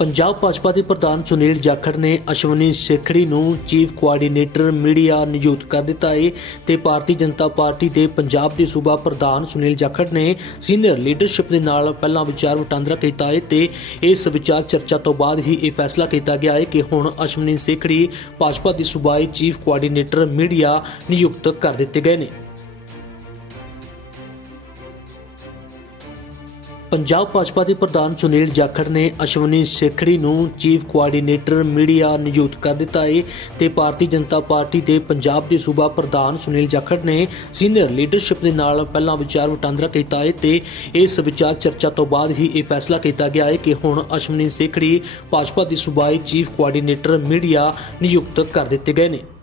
पंजाब भाजपा के प्रधान सुनील जाखड़ ने अश्विनी सेखड़ी नूं चीफ कोआर्डीनेटर मीडिया नियुक्त कर दिता है ते भारतीय जनता पार्टी के पंजाब के सूबा प्रधान सुनील जाखड़ ने सीनियर लीडरशिप के नाल पहला विचार वटांदरा किया है ते इस विचार चर्चा तो बाद ही यह फैसला किया गया है कि हुण अश्विनी सेखड़ी भाजपा के सूबाई चीफ कोआर्डीनेटर मीडिया नियुक्त कर दिते गए हैं। पंजाब भाजपा के प्रधान सुनील जाखड़ ने अश्विनी सेखड़ी नूं चीफ कोआर्डीनेटर मीडिया नियुक्त कर दिता है ते भारतीय जनता पार्टी के पंजाब के सूबा प्रधान सुनील जाखड़ ने सीनियर लीडरशिप के नाल पहला विचार वटांदरा किया है ते इस विचार चर्चा तो बाद ही यह फैसला किया गया है कि हुण अश्विनी सेखड़ी भाजपा की सूबाई चीफ कोआर्डीनेटर मीडिया नियुक्त कर दिते गए हैं।